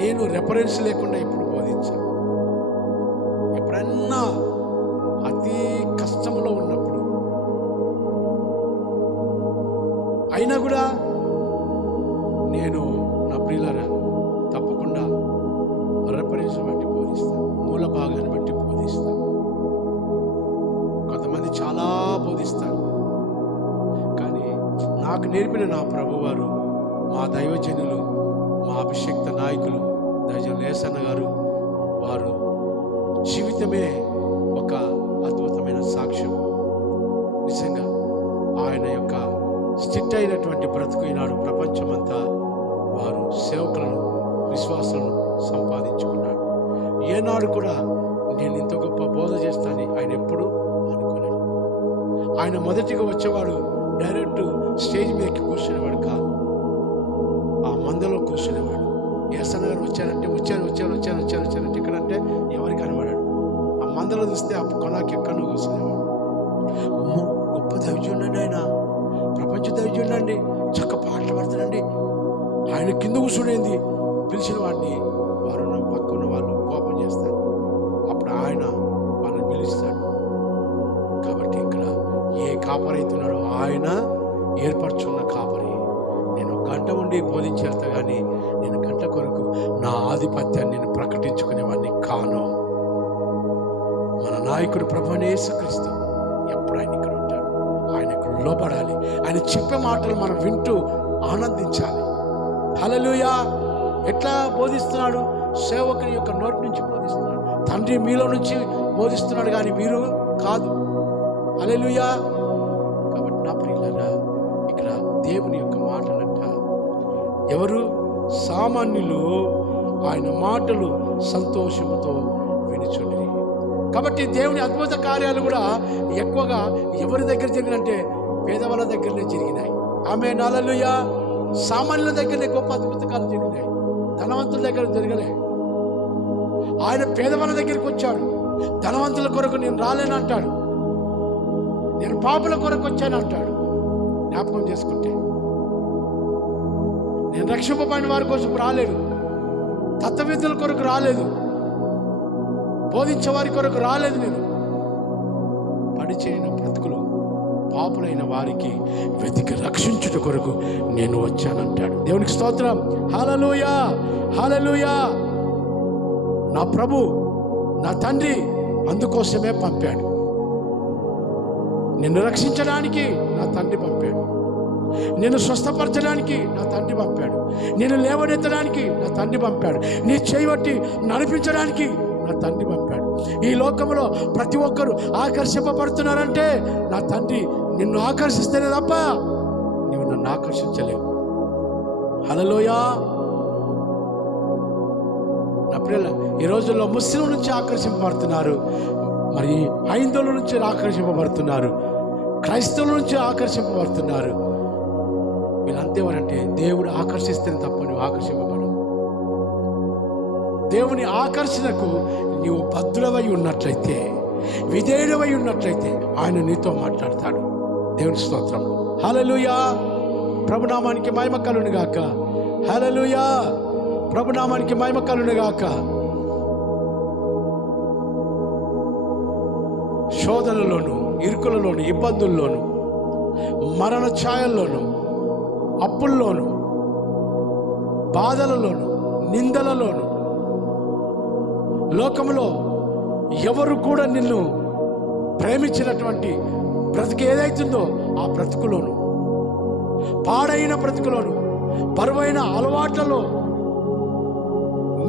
నేను రెఫరెన్స్ లేకుండా ఎప్పుడు బోధించా. ఎప్పుడన్నా అతి కష్టంలో ఉన్నప్పుడు అయినా కూడా నేను నా ప్రియులారా తప్పకుండా రెఫరెన్స్ బట్టి బోధిస్తాను, మూల భాగాన్ని బట్టి బోధిస్తాను. మాకు నేర్పిన నా ప్రభువారు, మా దైవజనులు, మా అభిషేక్త నాయకులు దైవజనులు యేసన్న గారు, వారు జీవితమే ఒక అద్భుతమైన సాక్ష్యం. నిజంగా ఆయన యొక్క స్టిట్ అయినటువంటి బ్రతుకు ఈనాడు ప్రపంచమంతా వారు సేవకులను, విశ్వాసులను సంపాదించుకున్నాడు. ఏనాడు కూడా నేను ఇంత గొప్ప బోధ చేస్తానని ఆయన ఎప్పుడూ అనుకోలేడు. ఆయన మొదటిగా వచ్చేవాడు డైరెక్ట్ స్టేజ్ మీదకి కూర్చునేవాడు కాదు, ఆ మందలో కూర్చునేవాడు. యేసన్న గారు వచ్చారంటే వచ్చారంటే ఇక్కడంటే ఎవరికి కనబడాడు. ఆ మందలో చూస్తే ఆ కొనాకి ఎక్కడో కూర్చునేవాడు. అమ్మో, గొప్ప దైవజనుడండి ఆయన, ప్రపంచ దైవజనుడండి, చక్క పాటలు పడతాడండి. ఆయన కింద కూర్చునేది పిలిచిన వాడిని వారు పక్కన వాళ్ళు కోపం చేస్తారు. అప్పుడు ఆయన వాళ్ళని పిలుస్తాడు. కాబట్టి ఇక్కడ ఏ కాపరైతున్నాడో ఆయన ఏర్పరచున్న కాపరి. నేను గంట ఉండి బోధించేస్తా కానీ నేను గంట కొరకు నా ఆధిపత్యాన్ని నేను ప్రకటించుకునేవాడిని కాను. మన నాయకుడు ప్రభువైన యేసుక్రీస్తు ఎప్పుడు ఆయన ఇక్కడ ఉంటాడు. ఆయనకు లోబడాలి. ఆయన చెప్పే మాటలు మనం వింటూ ఆనందించాలి. హల్లెలూయా. ఎట్లా బోధిస్తున్నాడు? సేవకుని యొక్క నోటి నుంచి బోధిస్తున్నాడు. తండ్రి మీలో నుంచి బోధిస్తున్నాడు కానీ మీరు కాదు. హల్లెలూయా. కాబట్టి నా ప్రియులారా, ఇక్కడ దేవుని యొక్క మాటలంట ఎవరు? సామాన్యులు ఆయన మాటలు సంతోషంతో వినుచుండిరి. కాబట్టి దేవుని అద్భుత కార్యాలు కూడా ఎక్కువగా ఎవరి దగ్గర జరిగినంటే పేదవాళ్ళ దగ్గరనే జరిగినాయి. ఆమేన్, హల్లెలూయా. సామాన్యుల దగ్గరనే గొప్ప అద్భుతాలు జరిగినాయి, ధనవంతుల దగ్గర జరగలే. ఆయన పేదవాళ్ళ దగ్గరికి వచ్చాడు. ధనవంతుల కొరకు నేను రాలేనంటాడు, నేను పాపుల కొరకు వచ్చానంటాడు. జ్ఞాపకం చేసుకుంటే నేను రక్షింపబడిన వారి కోసం రాలేదు, తత్వవేత్తల కొరకు రాలేదు, బోధించే వారి కొరకు రాలేదు. నేను పడిచేయన బ్రతుకులు పాపులైన వారికి వెతికి రక్షించుట కొరకు నేను వచ్చానంటాడు. దేవునికి స్తోత్రం. హల్లెలూయా, హల్లెలూయా. నా ప్రభు, నా తండ్రి అందుకోసమే పంపాడు. నిన్ను రక్షించడానికి నా తండ్రి పంపాడు. నిన్ను స్వస్థపరచడానికి నా తండ్రి పంపాడు. నిన్ను లేవనెత్తడానికి నా తండ్రి పంపాడు. నీ చేయబట్టి నడిపించడానికి నా తండ్రి పంపాడు. ఈ లోకంలో ప్రతి ఒక్కరు ఆకర్షింపబడుతున్నారంటే నా తండ్రి నిన్ను ఆకర్షిస్తేనే తప్ప నువ్వు నన్ను ఆకర్షించలేవు. హల్లెలూయా. నా ప్రియుల, ఈ రోజుల్లో ముస్లిం నుంచి ఆకర్షింపబడుతున్నారు, మరి హైందవుల నుంచి ఆకర్షింపబడుతున్నారు, క్రైస్తవుల నుంచి ఆకర్షింపబడుతున్నారు. వీళ్ళంతా ఎవరంటే దేవుడు ఆకర్షిస్తేనే తప్ప నువ్వు ఆకర్షింపబడవు. దేవుని ఆకర్షణకు నీవు బద్ధుడవై ఉన్నట్లయితే, విధేయుడవై ఉన్నట్లయితే ఆయన నీతో మాట్లాడతాడు. దేవుని స్తోత్రం. హల్లెలూయా. ప్రభునామానికి మహిమ కలుగును గాక. హల్లెలూయా. ప్రభునామానికి మహిమ కలుగును గాక. శోధనలోను, ఇరుకులలోను, ఇబ్బందుల్లోను, మరణ ఛాయల్లోను, అప్పుల్లోను, బాధలలోను, నిందలలోను, లోకంలో ఎవరు కూడా నిన్ను ప్రేమించినటువంటి బ్రతుకు ఏదైతుందో ఆ బ్రతుకులోను, పాడైన బ్రతుకులోను, బరువైన అలవాట్లలో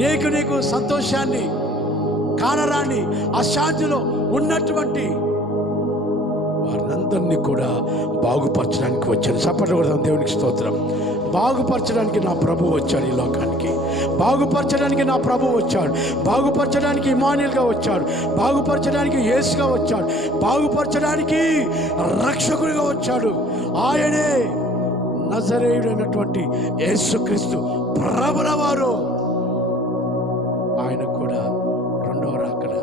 నీకు సంతోషాన్ని కానరాని అశాంతిలో ఉన్నటువంటి వారినందరినీ కూడా బాగుపరచడానికి వచ్చాను. చప్పట్లు కొడదాం. దేవునికి స్తోత్రం. బాగుపరచడానికి నా ప్రభు వచ్చాడు ఈ లోకానికి. బాగుపరచడానికి నా ప్రభు వచ్చాడు. బాగుపరచడానికి ఇమానుయేలుగా వచ్చాడు. బాగుపరచడానికి యేసుగా వచ్చాడు. బాగుపరచడానికి రక్షకుడిగా వచ్చాడు. ఆయనే నజరేయుడైనటువంటి యేసుక్రీస్తు ప్రభుల వారు. ఆయన కూడా రెండవ రాకడ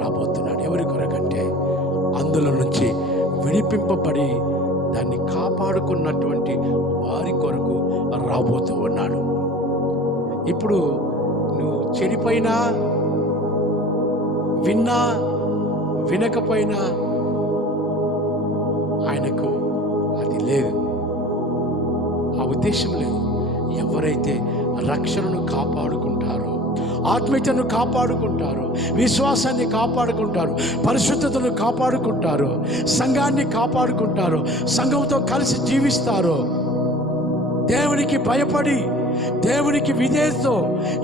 రాబోతున్నాడు. ఎవరి కొరకంటే అందులో నుంచి విడిపింపబడి దాన్ని కాపాడుకున్నటువంటి వారి కొరకు రాబోతూ ఉన్నాడు. ఇప్పుడు నువ్వు చెడిపోయినా, విన్నా, వినకపోయినా ఆయనకు అది లేదు, ఆ ఉద్దేశం లేదు. ఎవరైతే రక్షణను కాపాడుకుంటారో, ఆత్మీయతను కాపాడుకుంటారు, విశ్వాసాన్ని కాపాడుకుంటారు, పరిశుద్ధతను కాపాడుకుంటారు, సంఘాన్ని కాపాడుకుంటారు, సంఘంతో కలిసి జీవిస్తారు, దేవునికి భయపడి దేవునికి విధేయతతో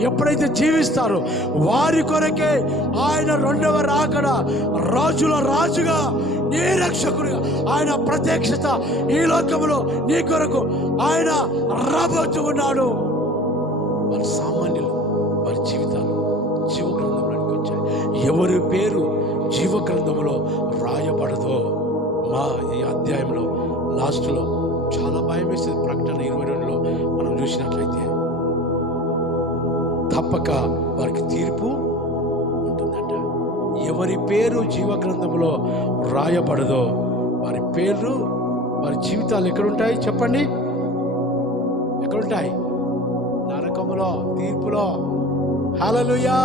ఎప్పుడైతే జీవిస్తారో వారి కొరకే ఆయన రెండవ రాకడ రాజుల రాజుగా నీ రక్షకుడిగా ఆయన ప్రత్యక్షత ఈ లోకంలో నీ కొరకు ఆయన రాబోతూ ఉన్నాడు. వారి సామాన్యులు వారి జీవితాలు జీవ గ్రంథంలోకి వచ్చాయి. ఎవరి పేరు జీవ గ్రంథంలో రాయబడదో మా ఈ అధ్యాయంలో లాస్ట్లో చాలా భయం వేసేది. ప్రకటన 22లో మనం చూసినట్లయితే తప్పక వారికి తీర్పు ఉంటుందంట. ఎవరి పేరు జీవ గ్రంథంలో రాయబడదో వారి పేర్లు వారి జీవితాలు ఎక్కడుంటాయి చెప్పండి? ఎక్కడుంటాయి? నరకములో, తీర్పులో. హల్లెలూయా.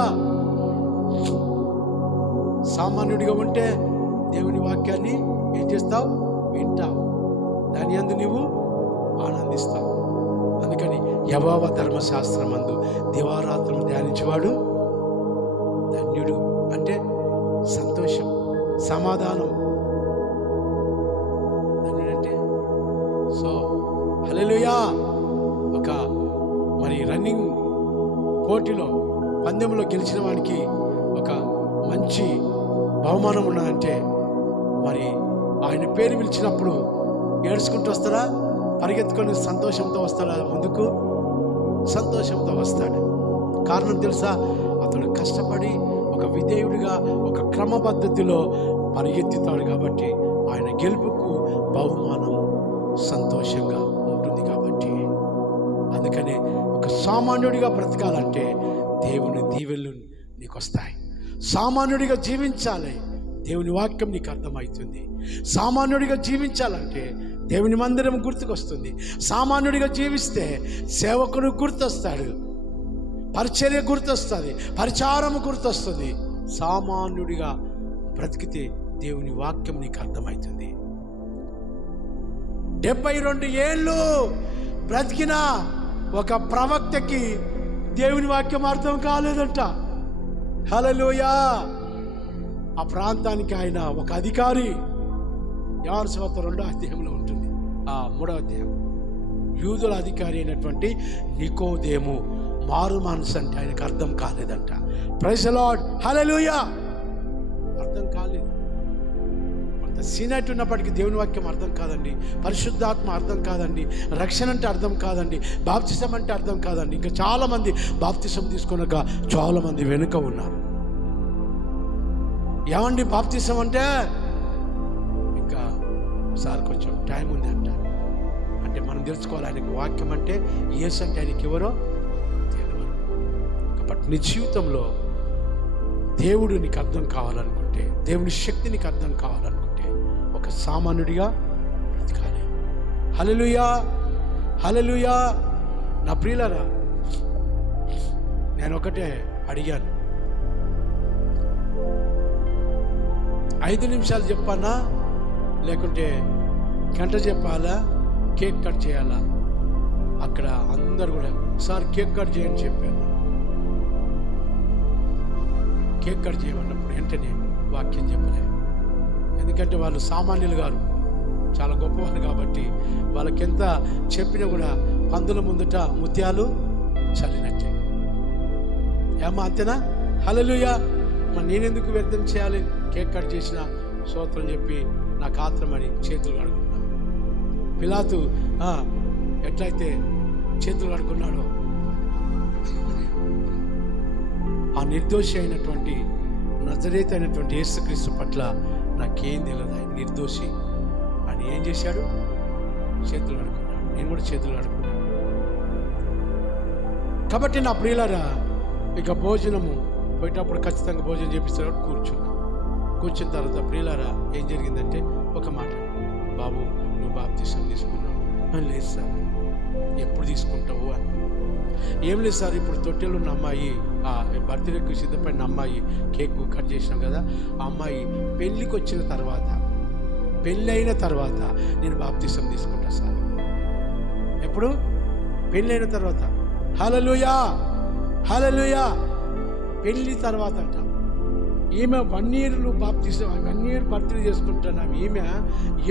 సామాన్యుడిగా ఉంటే దేవుని వాక్యాన్ని ఏం చేస్తావు? వింటావు, దాని యందు నీవు ఆనందిస్తావు. అందుకని యెహోవా ధర్మశాస్త్రమందు దివారాత్రము ధ్యానించేవాడు ధన్యుడు. అంటే సంతోషం, సమాధానం. ధన్యుడంటే సో హల్లెలూయా. ఒక మరి రన్నింగ్ పోటీలో పందెంలో గెలిచిన వానికి ఒక మంచి బహుమానం ఉన్నదంటే మరి ఆయన పేరు పిలిచినప్పుడు ఏడ్చుకుంటూ వస్తారా? పరిగెత్తుకొని సంతోషంతో వస్తాడా? ముందుకు సంతోషంతో వస్తాడు. కారణం తెలుసా? అతడు కష్టపడి ఒక విధేయుడిగా ఒక క్రమపద్ధతిలో పరిగెత్తుతాడు కాబట్టి ఆయన గెలుపుకు బహుమానం సంతోషంగా ఉంటుంది. కాబట్టి అందుకనే ఒక సామాన్యుడిగా బ్రతకాలంటే దేవుని దీవెనలు నీకు వస్తాయి. సామాన్యుడిగా జీవించాలి, దేవుని వాక్యం నీకు అర్థమవుతుంది. సామాన్యుడిగా జీవించాలంటే దేవుని మందిరం గుర్తుకొస్తుంది. సామాన్యుడిగా జీవిస్తే సేవకుడు గుర్తొస్తాడు, పరిచర్య గుర్తొస్తుంది, పరిచారము గుర్తొస్తుంది. సామాన్యుడిగా బ్రతికితే దేవుని వాక్యం నీకు అర్థమవుతుంది. 72 ఏళ్ళు బ్రతికిన ఒక ప్రవక్తకి దేవుని వాక్యం అర్థం కాలేదంట. హల్లెలూయా. ఆ ప్రాంతానికి ఆయన ఒక అధికారి. యోహాను సువార్త 2వ అధ్యాయంలో ఉంటుంది, 3వ అధ్యాయం. యూదుల అధికారి అయినటువంటి నికోదేము మారు మనసు అంటే ఆయనకు అర్థం కాలేదంట. Praise the Lord. హల్లెలూయా. అర్థం కాలేదు. కొంత సీనట్ ఉన్నప్పటికీ దేవుని వాక్యం అర్థం కాదండి, పరిశుద్ధాత్మ అర్థం కాదండి, రక్షణ అంటే అర్థం కాదండి, బాప్తిసం అంటే అర్థం కాదండి. ఇంకా చాలామంది బాప్తిసం తీసుకున్నాక చాలామంది వెనుక ఉన్నారు. ఏమండి బాప్తిసం అంటే ఇంకా సార్ కొంచెం టైం ఉంది అంటారు. అంటే మనం తెలుసుకోవాలి ఆయనకు వాక్యం అంటే యేసు అంటే ఆయనకి ఎవరో తెలియదు. కాబట్టి నీ జీవితంలో దేవుడు నీకు అర్థం కావాలనుకుంటే, దేవుని శక్తి నీకు అర్థం కావాలనుకుంటే ఒక సామాన్యుడిగా బ్రతకాలి. హల్లెలూయా. హల్లెలూయా. నా ప్రియులారా, నేను ఒకటే అడిగాను, 5 నిమిషాలు చెప్పానా లేకుంటే గంట చెప్పాలా, కేక్ కట్ చేయాలా? అక్కడ అందరు కూడా సార్ కేక్ కట్ చేయని చెప్పాను. కేక్ కట్ చేయమన్నప్పుడు వెంటనే వాక్యం చెప్పలే. ఎందుకంటే వాళ్ళు సామాన్యులు గారు, చాలా గొప్పవారు కాబట్టి వాళ్ళకి ఎంత చెప్పినా కూడా పందుల ముందుట ముత్యాలు చల్లినట్టే. ఏమా అంతేనా? హల్లెలూయా. మరి నేనెందుకు వ్యర్థం చేయాలి? కేక్ కట్ చేసిన స్తోత్రం చెప్పి నాకు ఆత్రమని చేతులు కడుక్కున్నా. పిలాతు ఎట్లయితే చేతులు కడుక్కున్నాడో ఆ నిర్దోషి అయినటువంటి నజరేతు అయినటువంటి యేసుక్రీస్తు పట్ల నాకేం తెలియదు, ఆయన నిర్దోషి అని ఏం చేశాడు? చేతులు కడుక్కున్నాడు. నేను కూడా చేతులు కడుక్కున్నాను. కాబట్టి నా ప్రియులారా, ఇక భోజనము పోయేటప్పుడు ఖచ్చితంగా భోజనం చేపిస్తాడు. కూర్చున్న తర్వాత ప్రియులారా ఏం జరిగిందంటే ఒక మాట, బాబు నువ్వు బాప్తిసం తీసుకున్నావు. లేదు సార్. ఎప్పుడు తీసుకుంటావు అని. ఏం లేదు సార్, ఇప్పుడు తొట్టెలు ఉన్న అమ్మాయి, బర్త్డేకి సిద్ధపడిన అమ్మాయి కేక్ కట్ చేసినాం కదా, ఆ అమ్మాయి పెళ్ళికి వచ్చిన తర్వాత, పెళ్ళి అయిన తర్వాత నేను బాప్తిసం తీసుకుంటా సార్. ఎప్పుడు? పెళ్ళి అయిన తర్వాత. హల్లెలూయా. హల్లెలూయా. పెళ్ళి తర్వాత అంట. ఈమె 1 year బాప్తిసం 1 year బర్త్డే చేసుకుంటున్నాం. ఈమె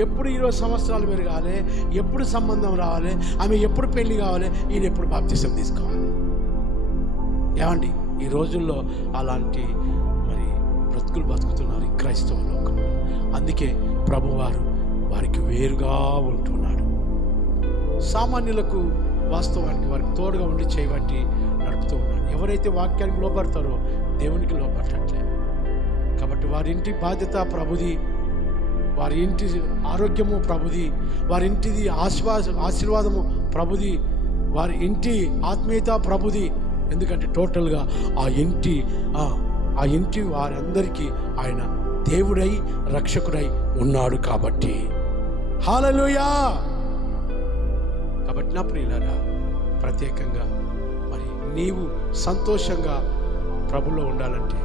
ఎప్పుడు 20 సంవత్సరాలు పెరగాలి, ఎప్పుడు సంబంధం రావాలి, ఆమె ఎప్పుడు పెళ్లి కావాలి, ఈయన ఎప్పుడు బాప్తిసం తీసుకోవాలి. ఏమండి, ఈ రోజుల్లో అలాంటి మరి బ్రతుకులు బతుకుతున్నారు ఈ క్రైస్తవ లోకంలో. అందుకే ప్రభువారు వారికి వేరుగా ఉంటున్నాడు. సామాన్యులకు వాస్తవానికి వారికి తోడుగా ఉండి చేయబట్టి నడుపుతూ ఉన్నాడు. ఎవరైతే వాక్యానికి లోబడతారో దేవునికి లోబడట్లే. కాబట్టి వారి ఇంటి బాధ్యత ప్రభుది, వారి ఇంటి ఆరోగ్యము ప్రభుది, వారి ఇంటిది ఆశీర్వాదము ప్రభుది, వారి ఇంటి ఆత్మీయత ప్రభుది. ఎందుకంటే టోటల్గా ఆ ఇంటి వారందరికీ ఆయన దేవుడై రక్షకుడై ఉన్నాడు కాబట్టి. హల్లెలూయా. కాబట్టి నా ప్రియులారా, ప్రత్యేకంగా మరి నీవు సంతోషంగా ప్రభులో ఉండాలంటే,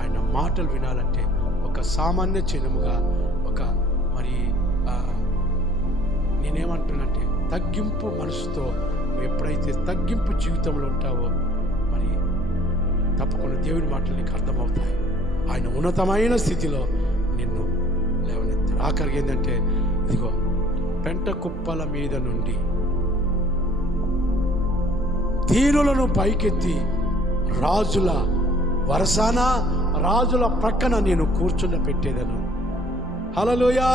ఆయన మాటలు వినాలంటే, ఒక సామాన్య జనముగా ఒక మరి నేనేమంటున్నానంటే తగ్గింపు మనసుతో ఎప్పుడైతే తగ్గింపు జీవితంలో ఉంటావో మరి తప్పకుండా దేవుని మాటలు నీకు అర్థమవుతాయి. ఆయన ఉన్నతమైన స్థితిలో నిన్ను లేవనెత్తాడు. ఆఖరికి ఏంటంటే, ఇదిగో పెంట కుప్పల మీద నుండి దీనులను పైకెత్తి రాజుల వరసాన రాజుల ప్రక్కన నేను కూర్చున్న పెట్టేదను. హల్లెలూయా.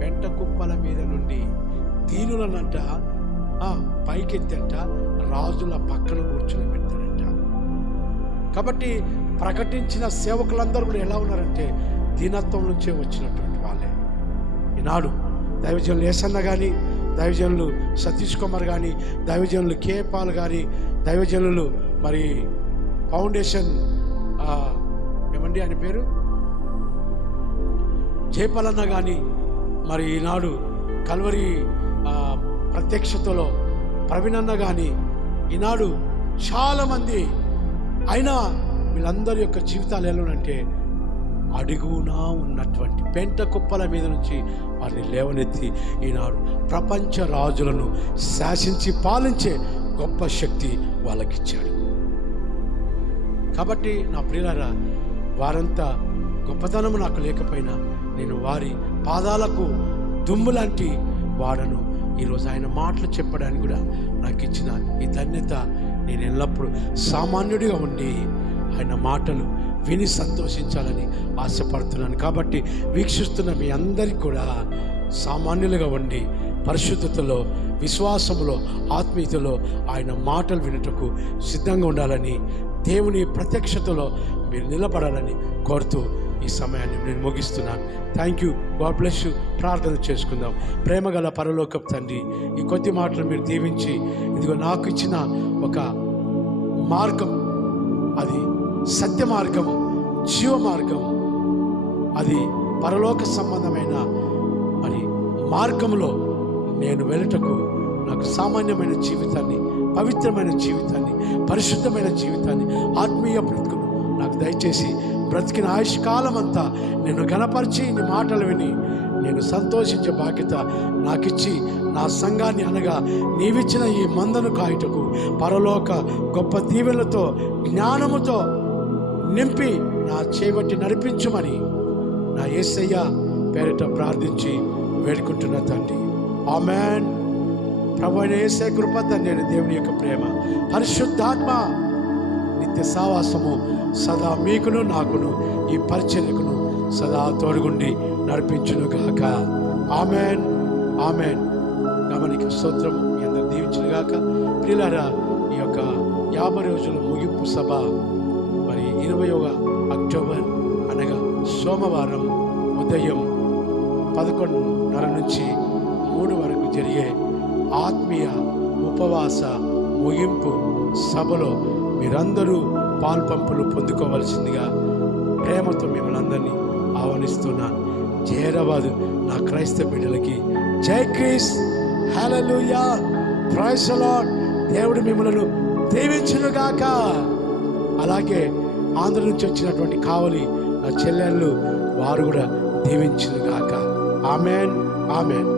పెంట కుప్పల మీద నుండి దీనులనంట పైకెత్తి అంట రాజుల పక్కన కూర్చుని పెడతాడంట. కాబట్టి ప్రకటించిన సేవకులందరూ కూడా ఎలా ఉన్నారంటే దీనత్వం నుంచే వచ్చినటువంటి వాళ్ళే. ఈనాడు దైవజనులు ఏసన్న కానీ, దైవజనులు సతీష్ కుమార్ కానీ, దైవజనులు కేపాల్ కానీ, దైవజనులు మరి ఫౌండేషన్ ఏమండి ఆయన పేరు జయపాలన్న కానీ, మరి ఈనాడు కల్వరి ప్రత్యక్షతలో ప్రవీణన్న కానీ, ఈనాడు చాలామంది అయినా వీళ్ళందరి యొక్క జీవితాలు ఎలానంటే అడుగునా ఉన్నటువంటి పెంట కుప్పల మీద నుంచి వారిని లేవనెత్తి ఈనాడు ప్రపంచ రాజులను శాసించి పాలించే గొప్ప శక్తి వాళ్ళకిచ్చాడు. కాబట్టి నా ప్రియులారా, వారంతా గొప్పతనము నాకు లేకపోయినా నేను వారి పాదాలకు దుమ్ము లాంటి వాడను. ఈరోజు ఆయన మాటలు చెప్పడానికి కూడా నాకు ఇచ్చిన ఈ ధన్యత నేను ఎల్లప్పుడూ సామాన్యుడిగా ఉండి ఆయన మాటలు విని సంతోషించాలని ఆశపడుతున్నాను. కాబట్టి వీక్షిస్తున్న మీ అందరికీ కూడా సామాన్యులుగా ఉండి పరిశుద్ధతలో, విశ్వాసములో, ఆత్మీయతలో ఆయన మాటలు వినుటకు సిద్ధంగా ఉండాలని, దేవుని ప్రత్యక్షతలో మీరు నిలబడాలని కోరుతూ ఈ సమయాన్ని నేను ముగిస్తున్నాను. Thank you. God bless you. ప్రార్థన చేసుకుందాం. ప్రేమగల పరలోకపు తండ్రి, ఈ కొద్ది మాటలు మీరు దీవించి ఇదిగో నాకు ఇచ్చిన ఒక మార్గం, అది సత్య మార్గము, జీవ మార్గము, అది పరలోక సంబంధమైన మరి మార్గంలో నేను వెళ్ళటకు నాకు సామాన్యమైన జీవితాన్ని, పవిత్రమైన జీవితాన్ని, పరిశుద్ధమైన జీవితాన్ని, ఆత్మీయ బ్రతుకును నాకు దయచేసి బ్రతికిన ఆయుష్కాలం అంతా నేను ఘనపరిచి నీ మాటలు విని నేను సంతోషించే బాధ్యత నాకిచ్చి నా సంఘాన్ని అనగా నీవిచ్చిన ఈ మందను కాయుటకు పరలోక గొప్ప దీవెనలతో జ్ఞానముతో నింపి నా చేపట్టి నడిపించమని నా యేసయ్య పేరిట ప్రార్థించి వేడుకుంటున్న తండ్రి. ఆమేన్. ప్రభువైన యేసయ్య కృప, తండ్రి దేవుని యొక్క ప్రేమ, పరిశుద్ధాత్మ నిత్య సావాసము సదా మీకును నాకును ఈ పరిచర్యకును సదా తోడుగుండి నడిపించును గాక. ఆమేన్. ఆమేన్. గమనిక స్తోత్రం. మీ అందరూ దీవించును గాక. ప్రియులారా, ఈ యొక్క 50 రోజుల ముగింపు సభ మరి 20వ అక్టోబర్ అనగా సోమవారం ఉదయం 11:30 నుంచి 3 వరకు జరిగే ఆత్మీయ ఉపవాస ముగింపు సభలో మీరందరూ పాల్పంపులు పొందుకోవలసిందిగా ప్రేమతో మిమ్మల్ని అందరినీ ఆహ్వానిస్తున్నాను. జయరాబాదు నా క్రైస్తవ బిడ్డలకి జై క్రీస్తు. హల్లెలూయా. Praise the Lord. దేవుడు మిమ్మల్ని దీవించునుగాక. అలాగే ఆంధ్ర నుంచి వచ్చినటువంటి కావలి నా చెల్లెళ్ళు, వారు కూడా దీవించునుగాక. ఆమేన్. ఆమేన్.